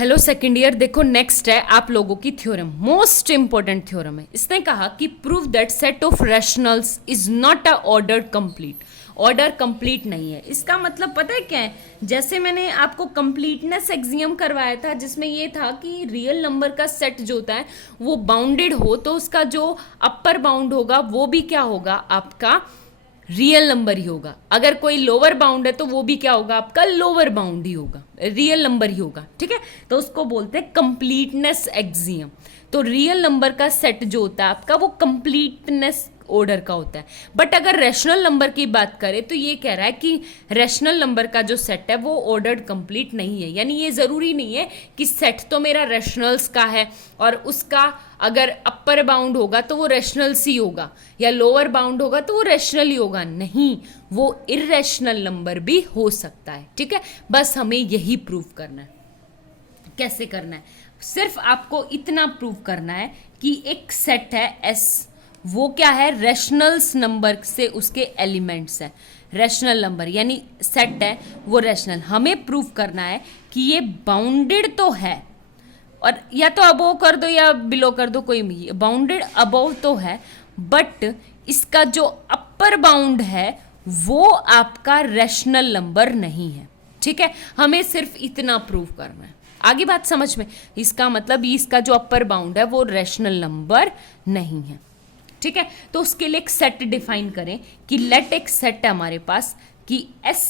Hello second year, देखो next है आप लोगों की थ्योरम, मोस्ट इंपॉर्टेंट थ्योरम है। इसने कहा कि prove that set of rationals is not a order complete. Order complete नहीं है, इसका मतलब पता है क्या है? जैसे मैंने आपको कंप्लीटनेस एक्सियम करवाया था जिसमें ये था कि रियल नंबर का सेट जो होता है वो बाउंडेड हो तो उसका जो अपर बाउंड होगा वो भी क्या होगा, आपका रियल नंबर ही होगा। अगर कोई लोअर बाउंड है तो वो भी क्या होगा, आपका लोअर बाउंड ही होगा, रियल नंबर ही होगा। ठीक है, तो उसको बोलते हैं कंप्लीटनेस एक्सियम। तो रियल नंबर का सेट जो होता है आपका वो कंप्लीटनेस ऑर्डर का होता है। बट अगर रैशनल नंबर की बात करें तो ये कह रहा है कि रैशनल नंबर का जो सेट है वो ऑर्डर्ड कंप्लीट नहीं है। यानी ये ज़रूरी नहीं है कि सेट तो मेरा रैशनल्स का है और उसका अगर अपर बाउंड होगा तो वो रैशनल्स ही होगा या लोअर बाउंड होगा तो वो रैशनल ही होगा। नहीं, वो इर्रेशनल नंबर भी हो सकता है। ठीक है, बस हमें यही प्रूव करना है। कैसे करना है? सिर्फ आपको इतना प्रूव करना है कि एक सेट है एस, वो क्या है, रैशनल्स नंबर से उसके एलिमेंट्स है। रैशनल नंबर यानी सेट है वो रैशनल। हमें प्रूव करना है कि ये बाउंडेड तो है, और या तो अबोव कर दो या बिलो कर दो, कोई भी। बाउंडेड अबोव तो है बट इसका जो अपर बाउंड है वो आपका रैशनल नंबर नहीं है। ठीक है, हमें सिर्फ इतना प्रूव करना है। आगे बात समझ में? इसका मतलब इसका जो अपर बाउंड है वो रैशनल नंबर नहीं है। ठीक है, तो उसके लिए एक सेट डिफाइन करें कि लेट एक सेट है हमारे पास कि S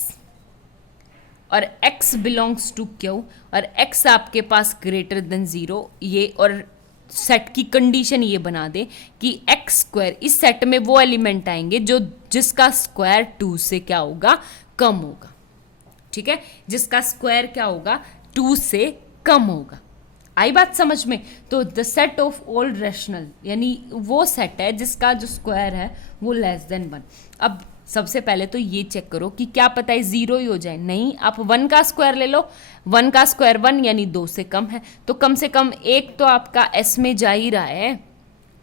और x बिलोंग्स टू Q और x आपके पास ग्रेटर देन 0, ये और सेट की कंडीशन ये बना दे कि x स्क्वायर, इस सेट में वो एलिमेंट आएंगे जो जिसका स्क्वायर 2 से क्या होगा, कम होगा। ठीक है, जिसका स्क्वायर क्या होगा, 2 से कम होगा। आई बात समझ में? तो the set of all rational यानी वो सेट है जिसका जो स्क्वायर है वो लेस देन 1। अब सबसे पहले तो ये चेक करो कि क्या पता है 0 ही हो जाए। नहीं, आप 1 का स्क्वायर ले लो। 1 का स्क्वायर 1 यानी 2 से कम है, तो कम से कम एक तो आपका S में जा ही रहा है।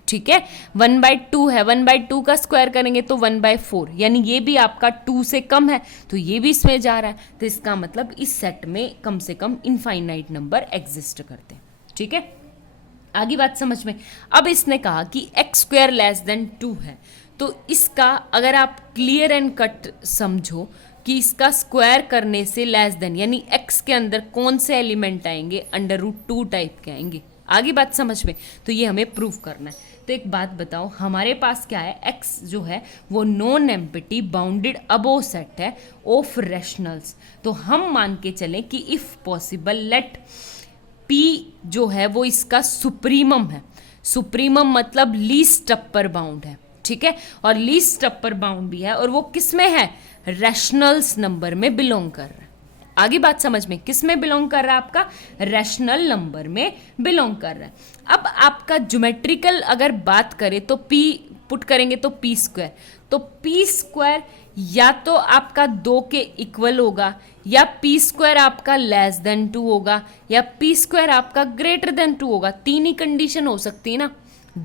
ठीक है, 1/2 है, 1/2 का स्क्वायर करेंगे तो 1/4 यानी ये भी आपका 2 से कम है, तो ये भी इसमें जा रहा है। तो इसका मतलब इस सेट में कम से कम इनफाइनाइट नंबर एग्जिस्ट करते हैं। ठीक है, आगे बात समझ में? अब इसने कहा कि x स्क्वायर लेस देन 2 है, तो इसका अगर आप क्लियर एंड कट समझो कि इसका स्क्वायर करने से लेस देन यानी x के अंदर कौन से एलिमेंट आएंगे, √2 टाइप के आएंगे। आगे बात समझ में? तो ये हमें प्रूव करना है। तो एक बात बताओ, हमारे पास क्या है, x जो है वो non empty bounded above set है ऑफ रैशनल्स। तो हम मान के चलें कि इफ पॉसिबल लेट P जो है वो इसका सुप्रीमम है। सुप्रीमम मतलब लीस्ट अपर बाउंड है। ठीक है, और लीस्ट अपर बाउंड भी है और वो किस में है, रैशनल्स नंबर में बिलोंग कर रहा है। आगे बात समझ में? किस में बिलोंग कर रहा है, आपका रैशनल नंबर में बिलोंग कर रहा है। अब आपका ज्योमेट्रिकल अगर बात करें तो P पुट करेंगे तो P स्क्वायर, तो P स्क्वायर या तो आपका 2 के इक्वल होगा या P स्क्वायर आपका लेस देन 2 होगा या P स्क्वायर आपका ग्रेटर देन 2 होगा। तीन ही कंडीशन हो सकती है ना,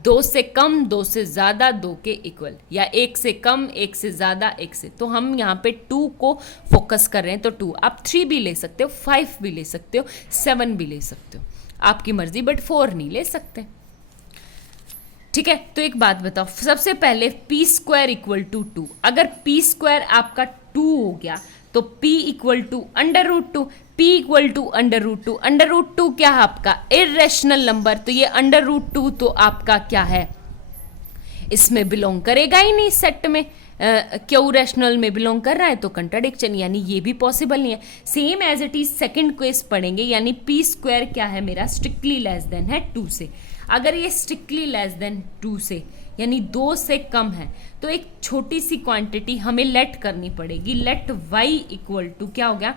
2 से कम, 2 से ज़्यादा, 2 के इक्वल, या 1 से कम, 1 से ज़्यादा, 1 से। तो हम यहाँ पे 2 को फोकस कर रहे हैं, तो 2 आप 3 भी ले सकते हो, 5 भी ले सकते हो, 7 भी ले सकते हो, आपकी मर्जी, बट 4 नहीं ले सकते। ठीक है, तो एक बात बताओ, सबसे पहले P स्क्वायर इक्वल टू 2, अगर P स्क्वायर आपका 2 हो गया तो P equal to √2, P equal to √2, √2 क्या है आपका इर्रेशनल नंबर, तो ये √2 तो आपका क्या है, इसमें बिलोंग करेगा ही नहीं सेट में। क्यों रैशनल में बिलोंग कर रहा है, तो कंट्राडिक्शन, यानी ये भी पॉसिबल नहीं है। Same as it is second case पढ़ेंगे, यानी P स्क्वायर क्या है मेरा, स्ट्रिक्टली लेस देन है 2 से। अगर ये स्ट्रिक्टली लेस देन 2 से यानी 2 से कम है तो एक छोटी सी क्वांटिटी हमें लेट करनी पड़ेगी। लेट y इक्वल टू क्या हो गया,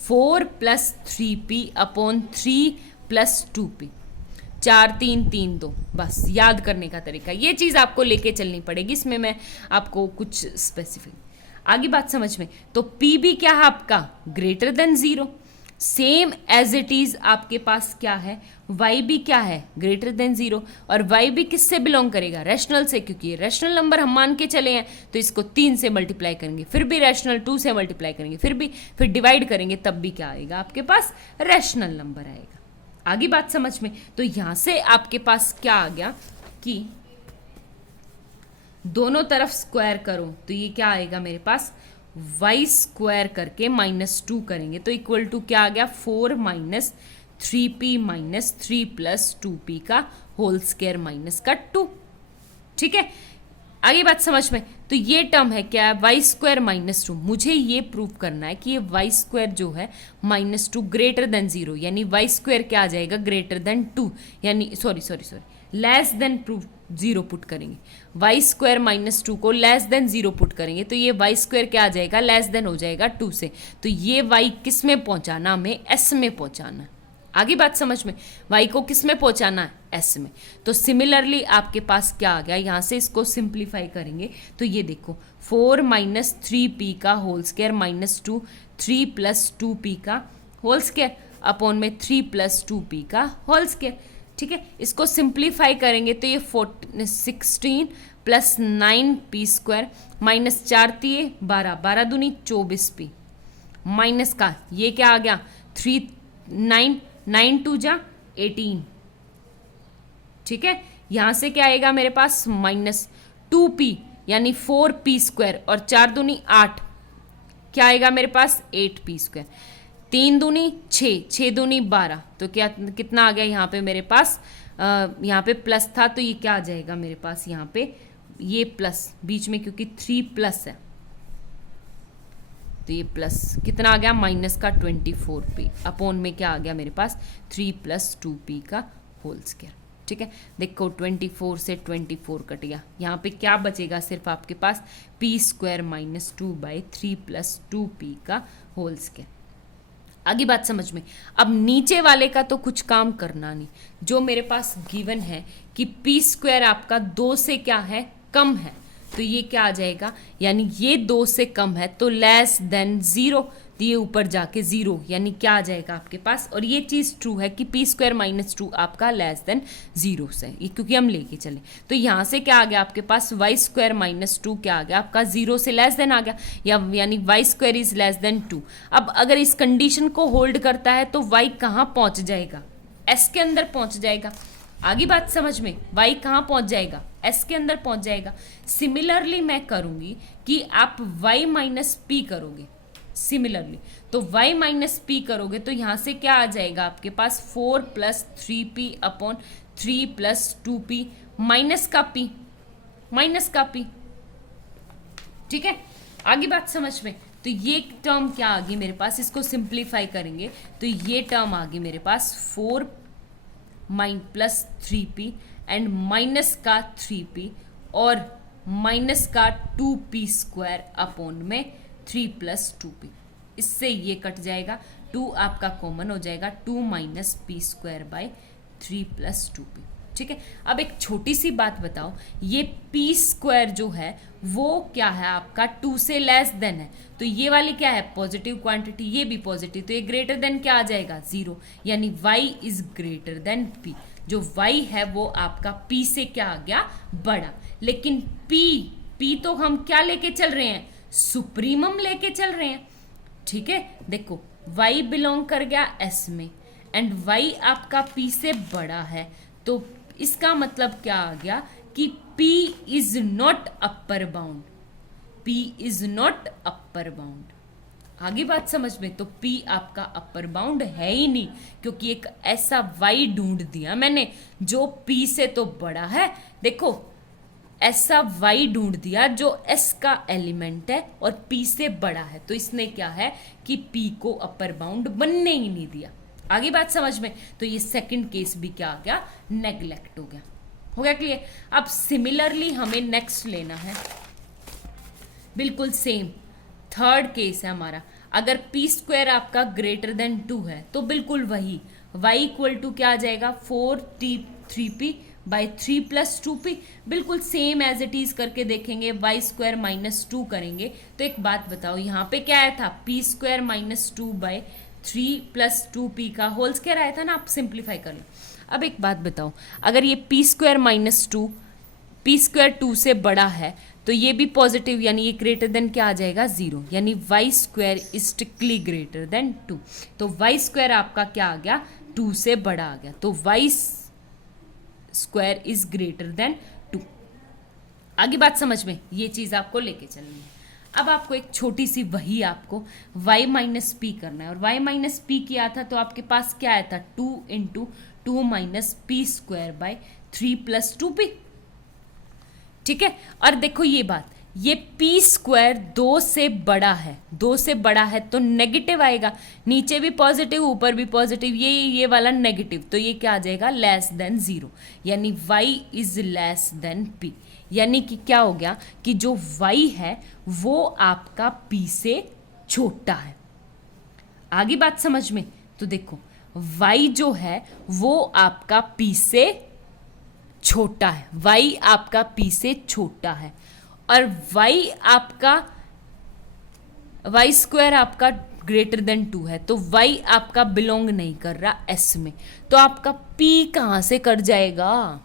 4 + 3p अपॉन 3 + 2p, 4 3 3 2, बस याद करने का तरीका ये चीज़ आपको लेके चलनी पड़ेगी। इसमें मैं आपको कुछ स्पेसिफिक, आगे बात समझ में? तो p भी क्या है आपका greater than 0, same as it is आपके पास क्या है, y भी क्या है ग्रेटर देन 0, और y भी किससे बिलोंग करेगा, रैशनल से, क्योंकि ये रैशनल नंबर हम मान के चले हैं। तो इसको 3 से मल्टीप्लाई करेंगे, फिर भी रैशनल, 2 से मल्टीप्लाई करेंगे, फिर डिवाइड करेंगे, तब भी क्या आएगा आपके पास, रैशनल नंबर आएगा। आगे बात समझ में। तो यहां से आपके पास क्या आ गया कि दोनों तरफ स्क्वायर करो तो ये क्या आएगा मेरे पास, y स्क्वायर करके -2 करेंगे तो इक्वल टू क्या आ गया, 4 minus 3p minus 3 plus 2p का होल स्क्वायर माइनस का 2। ठीक है, आगे बात समझ में। तो ये टर्म है क्या है, वाई स्क्वायर -2। मुझे ये प्रूव करना है कि ये वाई स्क्वायर जो है -2 ग्रेटर देन 0, यानी वाई स्क्वायर क्या आ जाएगा, ग्रेटर देन 2, यानी sorry less than prove 0 put करेंगे, वाई स्क्वायर -2 को लेस देन 0 पुट करेंगे तो ये वाई स्क्वायर क्या आ जाएगा, लेस देन हो जाएगा 2 से। तो ये वाई किस में पहुंचाना, हमें एस में पहुंचाना है। आगे बात समझ में, y को किस में पहुंचाना है, s में। तो सिमिलरली आपके पास क्या आ गया, यहां से इसको सिंप्लीफाई करेंगे तो ये देखो 4 माइनस 3p का होल स्क्वायर -2 3 प्लस 2p का होल स्क्वायर अपॉन में 3 प्लस 2p का होल स्क्वायर। ठीक है, इसको सिंप्लीफाई करेंगे तो ये 16 प्लस 9p स्क्वायर माइनस 4 3 12 12 दूनी 24p माइनस का ये क्या आ गया 3 9 9 2 जा 18। ठीक है, यहां से क्या आएगा मेरे पास -2p यानी 4p स्क्वायर और 4 दूनी 8 क्या आएगा मेरे पास 8p स्क्वायर, 3 दूनी 6 6 दूनी 12 तो क्या कितना आ गया यहाँ पे मेरे पास, यहाँ पे प्लस था तो ये क्या आ जाएगा मेरे पास, यहाँ पे ये प्लस बीच में क्योंकि 3 प्लस है तो ये प्लस कितना आ गया माइनस का 24p अपॉन में क्या आ गया मेरे पास 3 प्लस 2p का होल स्क्वायर। ठीक है, देखो 24 से 24 कट गया, यहाँ पे क्या बचेगा सिर्फ आपके पास p स्क्वायर -2/3 प्लस 2p का होल स्क्वायर। आगे बात समझ में। अब नीचे वाले का तो कुछ काम करना नहीं, जो मेरे पास गिवन है कि p स्क्वायर आपका 2 से क्या है, कम है, तो ये क्या आ जाएगा, यानी ये 2 से कम है तो लेस देन 0, तो ये ऊपर जाके 0 यानी क्या आ जाएगा आपके पास। और ये चीज़ ट्रू है कि p स्क्वायर -2 आपका लेस देन 0 से, ये क्योंकि हम लेके चले तो यहाँ से क्या आ गया आपके पास y स्क्वायर -2 क्या आ गया आपका 0 से लेस देन आ गया, यानी y square is less than 2। अब अगर इस कंडीशन को होल्ड करता है तो y कहाँ पहुँच जाएगा, s के अंदर पहुँच जाएगा। आगे बात समझ में, y कहाँ पहुँच जाएगा, s के अंदर पहुँच जाएगा। सिमिलरली मैं करूँगी कि आप y माइनस पी करोगे, सिमिलरली तो y माइनस पी करोगे तो यहाँ से क्या आ जाएगा आपके पास 4 plus 3p upon 3 plus 2p minus का p। ठीक है, आगे बात समझ में। तो ये टर्म क्या आ गई मेरे पास, इसको सिंप्लीफाई करेंगे तो ये टर्म आ गई मेरे पास 4 प्लस 3p एंड माइनस का 3p और माइनस का 2p स्क्वायर अपॉन में 3 प्लस 2p। इससे ये कट जाएगा, 2 आपका कॉमन हो जाएगा, 2 minus p square by 3 plus 2p। ठीक है, अब एक छोटी सी बात बताओ, ये p स्क्वायर जो है वो क्या है आपका 2 से लेस देन है, तो ये वाली क्या है पॉजिटिव क्वांटिटी, ये भी पॉजिटिव, तो ये ग्रेटर देन क्या आ जाएगा 0, यानी y is greater than p। जो y है वो आपका p से क्या आ गया बड़ा, लेकिन p तो हम क्या लेके चल रहे हैं, सुप्रीमम लेके चल रहे हैं। ठीक है, देखो y बिलोंग कर गया s में एंड y आपका p से बड़ा है, तो इसका मतलब क्या आ गया कि p is not upper bound, p is not upper bound. आगे बात समझ में, तो p आपका अपर बाउंड है ही नहीं, क्योंकि एक ऐसा y ढूंढ दिया मैंने जो p से तो बड़ा है। देखो ऐसा y ढूंढ दिया जो s का एलिमेंट है और p से बड़ा है, तो इसने क्या है कि p को अपर बाउंड बनने ही नहीं दिया। आगे बात समझ में, तो ये सेकंड केस भी क्या आ गया, नेग्लेक्ट हो गया क्लियर। अब सिमिलरली हमें नेक्स्ट लेना है, बिल्कुल सेम थर्ड केस है हमारा। अगर p स्क्वायर आपका ग्रेटर देन 2 है तो बिल्कुल वही y इक्वल टू क्या आ जाएगा 4t3p बाई 3 प्लस 2p, बिल्कुल सेम एज इट इज करके देखेंगे। y स्क्वायर -2 करेंगे तो एक बात बताओ, यहाँ पे क्या आया था p square -2 by 3 plus 2p का होल स्क्वायर आया था ना, आप सिंप्लीफाई कर लो। अब एक बात बताओ, अगर ये p स्क्वायर -2 p स्क्वायर 2 से बड़ा है तो ये भी पॉजिटिव, यानी ये ग्रेटर देन क्या आ जाएगा 0, यानी y square is strictly greater than 2। तो y स्क्वायर आपका क्या आ गया 2 से बड़ा आ गया, तो y square is greater than 2। आगे बात समझ में, ये चीज़ आपको लेके चलनी है। अब आपको एक छोटी सी वही आपको y माइनस पी करना है, और y माइनस पी किया था तो आपके पास क्या आया था, 2 into 2 minus P square by 3 plus 2p। ठीक है, और देखो ये बात, ये p स्क्वायर 2 से बड़ा है, 2 से बड़ा है तो नेगेटिव आएगा, नीचे भी पॉजिटिव ऊपर भी पॉजिटिव, ये वाला नेगेटिव, तो ये क्या आ जाएगा, लेस देन 0, यानी y is less than p। यानी कि क्या हो गया कि जो y है वो आपका p से छोटा है। आगे बात समझ में, तो देखो y जो है वो आपका p से छोटा है, y आपका p से छोटा है, और y स्क्वायर आपका ग्रेटर देन 2 है, तो y आपका बिलोंग नहीं कर रहा s में, तो आपका p कहाँ से कर जाएगा,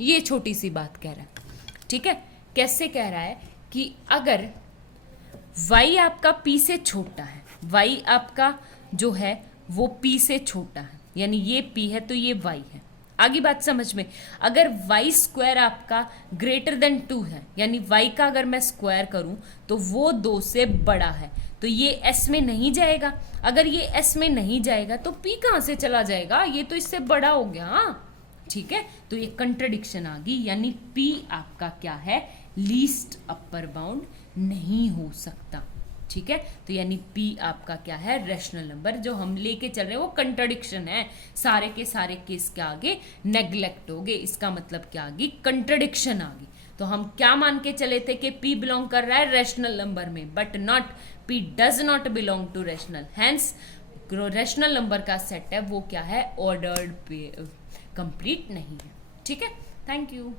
ये छोटी सी बात कह रहा है। ठीक है, कैसे कह रहा है कि अगर y आपका p से छोटा है, y आपका जो है वो p से छोटा है, यानी ये p है तो ये y है। आगे बात समझ में, अगर y स्क्वायर आपका ग्रेटर देन 2 है, यानी y का अगर मैं स्क्वायर करूं तो वो 2 से बड़ा है, तो ये s में नहीं जाएगा। अगर ये s में नहीं जाएगा तो p कहाँ से चला जाएगा, ये तो इससे बड़ा हो गया। ठीक है, तो ये कंट्रडिक्शन आ गई, यानी p आपका क्या है, लीस्ट अपर बाउंड नहीं हो सकता। ठीक है, तो यानी p आपका क्या है, रैशनल नंबर। जो हम लेके चल रहे हैं वो कंट्रडिक्शन है, सारे के सारे केस के आगे नेग्लेक्ट हो गए, इसका मतलब क्या आ गई, कंट्रडिक्शन आ गई। तो हम क्या मान के चले थे कि p बिलोंग कर रहा है रैशनल नंबर में, but not, p does not belong to rational, hence rational number का सेट है वो क्या है, ऑर्डर्ड कंप्लीट नहीं है। ठीक है, थैंक यू।